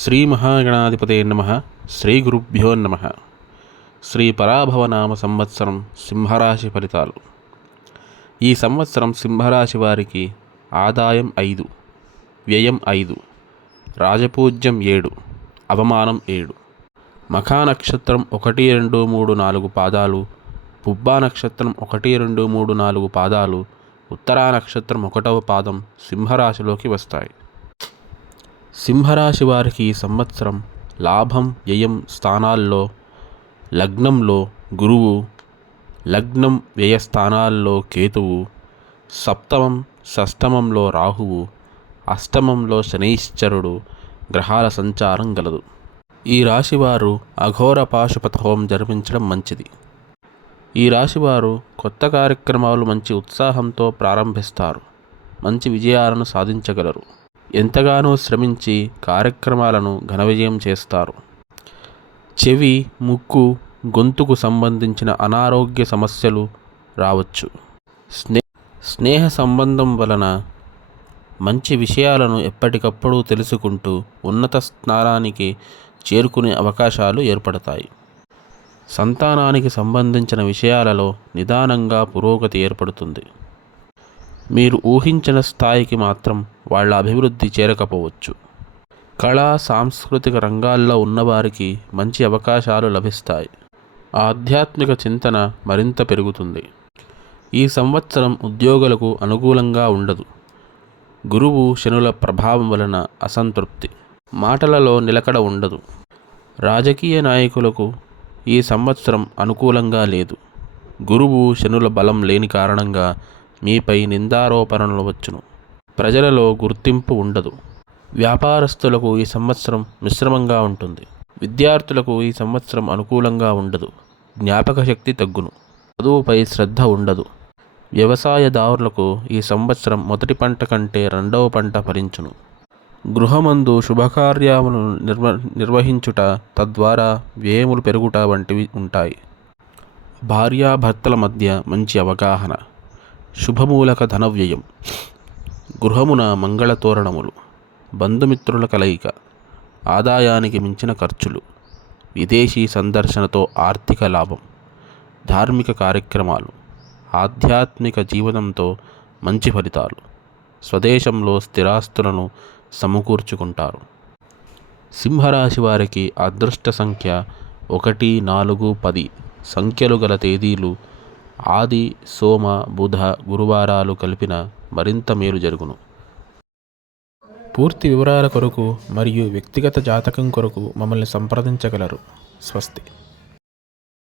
శ్రీ మహాగణాధిపతే నమః. శ్రీ గురుభ్యో నమః. శ్రీ పరాభవనామ సంవత్సరం సింహరాశి ఫలితాలు. ఈ సంవత్సరం సింహరాశి వారికి ఆదాయం 5, వ్యయం 5, రాజపూజ్యం 7, అవమానం 7. మఖా నక్షత్రం 1, 2, 3, 4 పాదాలు, పుబ్బా నక్షత్రం 1, 2, 3, 4 పాదాలు, ఉత్తరా నక్షత్రం 1వ పాదం సింహరాశిలోకి వస్తాయి. సింహరాశి వారికి ఈ సంవత్సరం లాభం వ్యయం స్థానాల్లో లగ్నంలో గురువు, లగ్నం వ్యయ స్థానాల్లో కేతువు, సప్తమం షష్టమంలో రాహువు, అష్టమంలో శనైశ్చరుడు గ్రహాల సంచారం గలదు. ఈ రాశివారు అఘోర పాశుపత హోమం జరిపించడం మంచిది. ఈ రాశివారు కొత్త కార్యక్రమాలు మంచి ఉత్సాహంతో ప్రారంభిస్తారు. మంచి విజయాలను సాధించగలరు. ఎంతగానో శ్రమించి కార్యక్రమాలను ఘన విజయం చేస్తారు. చెవి, ముక్కు, గొంతుకు సంబంధించిన అనారోగ్య సమస్యలు రావచ్చు. స్నేహ సంబంధం వలన మంచి విషయాలను ఎప్పటికప్పుడు తెలుసుకుంటూ ఉన్నత స్థానానికి చేరుకునే అవకాశాలు ఏర్పడతాయి. సంతానానికి సంబంధించిన విషయాలలో నిదానంగా పురోగతి ఏర్పడుతుంది. మీరు ఊహించిన స్థాయికి మాత్రం వాళ్ళ అభివృద్ధి చేరకపోవచ్చు. కళా సాంస్కృతిక రంగాల్లో ఉన్నవారికి మంచి అవకాశాలు లభిస్తాయి. ఆధ్యాత్మిక చింతన మరింత పెరుగుతుంది. ఈ సంవత్సరం ఉద్యోగులకు అనుకూలంగా ఉండదు. గురువు శనుల ప్రభావం వలన అసంతృప్తి, మాటలలో నిలకడ ఉండదు. రాజకీయ నాయకులకు ఈ సంవత్సరం అనుకూలంగా లేదు. గురువు శనుల బలం లేని కారణంగా మీపై నిందారోపణలు వచ్చును. ప్రజలలో గుర్తింపు ఉండదు. వ్యాపారస్తులకు ఈ సంవత్సరం మిశ్రమంగా ఉంటుంది. విద్యార్థులకు ఈ సంవత్సరం అనుకూలంగా ఉండదు. జ్ఞాపక శక్తి తగ్గును. చదువుపై శ్రద్ధ ఉండదు. వ్యవసాయదారులకు ఈ సంవత్సరం మొదటి పంట కంటే రెండవ పంట ఫలించును. గృహమందు శుభకార్యములను నిర్వహించుట, తద్వారా వ్యయములు పెరుగుట వంటివి ఉంటాయి. భార్యాభర్తల మధ్య మంచి అవగాహన, శుభమూలక ధన వ్యయం, గృహమున మంగళతోరణములు, బంధుమిత్రుల కలయిక, ఆదాయానికి మించిన ఖర్చులు, విదేశీ సందర్శనతో ఆర్థిక లాభం, ధార్మిక కార్యక్రమాలు, ఆధ్యాత్మిక జీవనంతో మంచి ఫలితాలు, స్వదేశంలో స్థిరాస్తులను సమకూర్చుకుంటారు. సింహరాశి వారికి అదృష్ట సంఖ్య 1, 4, 10 సంఖ్యలు గల తేదీలు ఆది, సోమ, బుధ, గురువారాలు కలిపిన మరింత మేలు జరుగును. పూర్తి వివరాల కొరకు మరియు వ్యక్తిగత జాతకం కొరకు మమ్మల్ని సంప్రదించగలరు. స్వస్తి.